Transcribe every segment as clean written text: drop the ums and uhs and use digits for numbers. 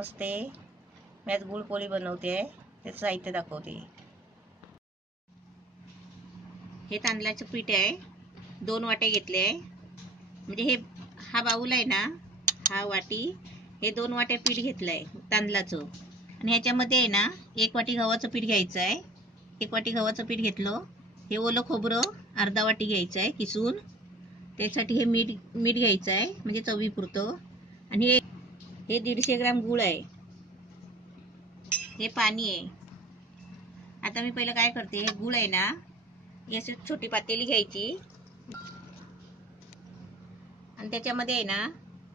नमस्ते. मी आज गुळपोळी बनवते आहे. त्याचं साहित्य दाखवते. हे तांदळाचं पीठ आहे. 2 वाटे घेतले आहे. म्हणजे हा बाऊल आहे ना, हा वाटी, हे 2 वाटे पीठ घेतलं आहे तांदळाचं. आणि ह्याच्यामध्ये आहे ना 1 वाटी गव्हाचं पीठ घ्यायचं आहे. 1 वाटी गव्हाचं पीठ घेतलं. हे ओलं खोबरं अर्धा वाटी घ्यायचं आहे किसून. त्यासाठी हे मीठ घ्यायचं आहे, म्हणजे चवीपुरतं. आणि हे 150 ग्राम गूळ आहे. हे पाणी आहे. आता मी पहिलं काय करते, हे गूळ आहे ना, अशी छोटी पातेली घ्यायची आणि त्याच्यामध्ये आहे ना,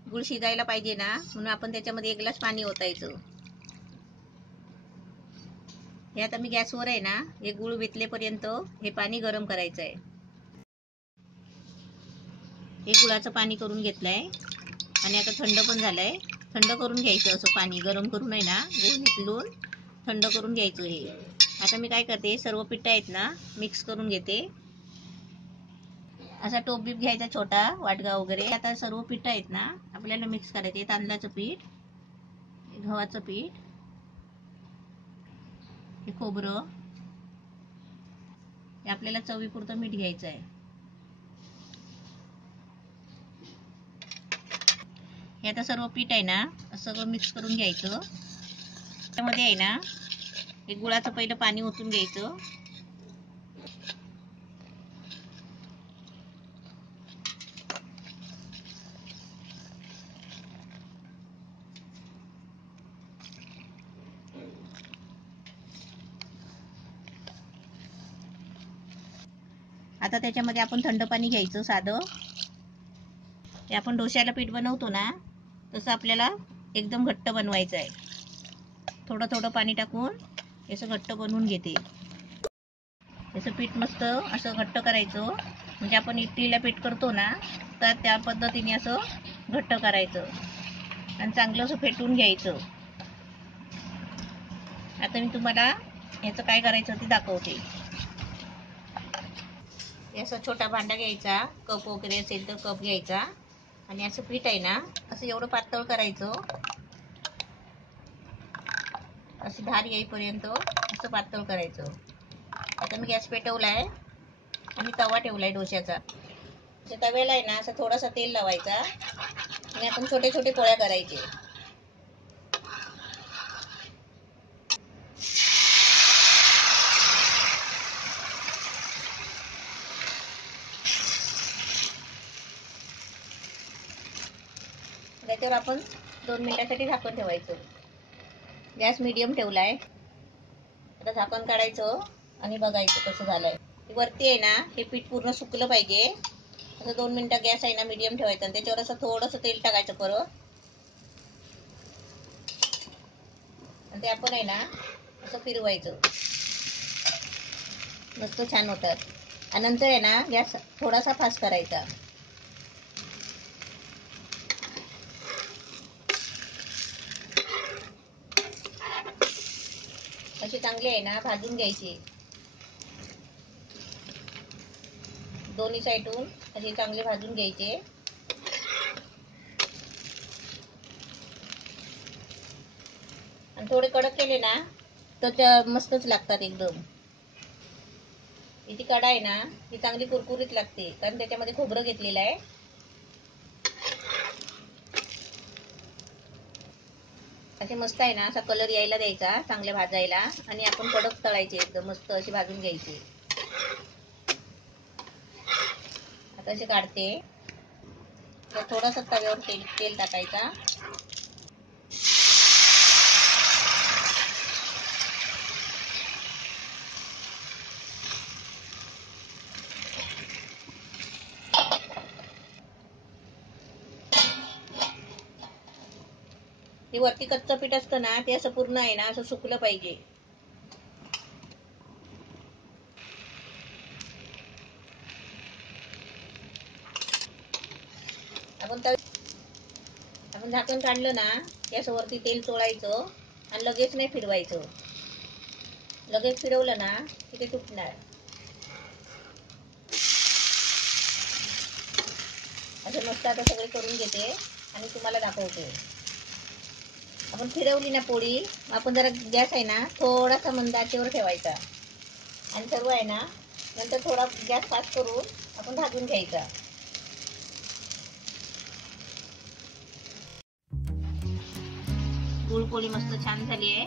गूळ शिजायला पाहिजे ना, म्हणून आपण त्याच्यामध्ये 1 ग्लास पाणी ओतायचं. हे आता मी गॅसवर आहे ना, हे गूळ वितलेपर्यंत हे पाणी गरम करायचं आहे. हे गुळाचं पाणी करून घेतलंय आणि आता थंड पण झालंय. थंड करून घ्यायचं, असं पाणी गरम करून आहे ना, गूळ वितलून थंड करून घ्यायचं. हे आता मी काय करते, सर्व पिठं आहेत ना मिक्स करून घेते. असा टोप बीप घ्यायचा छोटा, वाटगा वगैरे. आता सर्व पिठं आहेत ना आपल्याला मिक्स करायचे. तांदळाचं पीठ, गव्हाचं पीठ, हे खोबरं, हे आपल्याला चवीपुरतं मीठ घ्यायचं आहे. हे आता सर्व पीठ आहे ना सगळं मिक्स करून घ्यायचं. त्यामध्ये आहे ना हे गुळाचं पहिलं पाणी ओतून घ्यायचं. आता त्याच्यामध्ये आपण थंड पाणी घ्यायचं साधं. हे आपण डोश्याला पीठ बनवतो ना, तसं आपल्याला एकदम घट्ट बनवायचं आहे. थोडं थोडं पाणी टाकून असं घट्ट बनवून घेते. असं पीठ मस्त असं घट्ट करायचं, म्हणजे आपण इडलीला पीठ करतो ना, तर त्या पद्धतीने असं घट्ट करायचं आणि चांगलं असं फेटून घ्यायचं. आता मी तुम्हाला याचं काय करायचं ते दाखवते. असं छोटा भांडा घ्यायचा, कप वगैरे असेल तर कप घ्यायचा आणि असं पीठ आहे ना असं एवढं पातळ करायचं, अशी धार येईपर्यंत असं पातळ करायचं. आता मी गॅस पेटवलाय आणि तवा ठेवलाय डोश्याचा. तव्याला आहे ना असं थोडासा तेल लावायचा आणि आपण छोटे छोटे पोळ्या करायचे. त्याच्यावर आपण 2 मिनिटांसाठी झाकण ठेवायचं. गॅस मीडियम ठेवलाय. आता झाकण काढायचं आणि बघायचं कसं झालंय. वरती आहे ना हे पीठ पूर्ण सुकलं पाहिजे. असं 2 मिनिटं गॅस आहे ना मीडियम ठेवायचं आणि त्याच्यावर असं थोडंसं तेल टाकायचं परत. आणि ते आपण आहे ना असं फिरवायचं. मस्त छान होतात. आणि नंतर आहे ना गॅस थोडासा फास्ट करायचा. अशी चांगली आहे ना भाजून घ्यायची. दोन्ही साईडून असे चांगले भाजून घ्यायचे. आणि थोडे कडक केले ना तर मस्तच लागतात एकदम. ही कढाई आहे ना ही चांगली कुरकुरीत लागते, कारण त्याच्यामध्ये खोबरं घेतलेलं आहे. असे मस्त आहे ना असा कलर यायला द्यायचा, चांगले भाजायला. आणि आपण कडक तळायचे, एकदम मस्त अशी भाजून घ्यायची. आता असे काढते. तर थोडासा तव्यावर तेल टाकायचा. ते वरती कच्चं पीठ असतं ना, ते असं पूर्ण आहे ना असं सुकलं पाहिजे. आपण झाकण काढलं ना की असं वरती तेल चोळायचं आणि लगेच नाही फिरवायचं. लगेच फिरवलं ना की ते तुटणार. असं मस्त आता सगळे करून घेते आणि तुम्हाला दाखवते. आपण फिरवली ना पोळी, आपण जरा गॅस आहे ना थोडासा मंद आचेवर ठेवायचा आणि सर्व आहे ना नंतर थोडा गॅस फास्ट करून आपण भाजून घ्यायचा. गुळपोळी मस्त छान झाली आहे.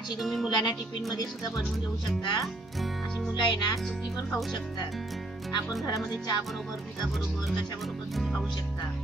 अशी तुम्ही मुलांना टिफिन मध्ये सुद्धा बनवून देऊ शकता. अशी मुलं आहे ना सुकी पण खाऊ शकतात. आपण घरामध्ये चहा बरोबर, दुधा बरोबर, कशा बरोबर तुम्ही खाऊ शकता.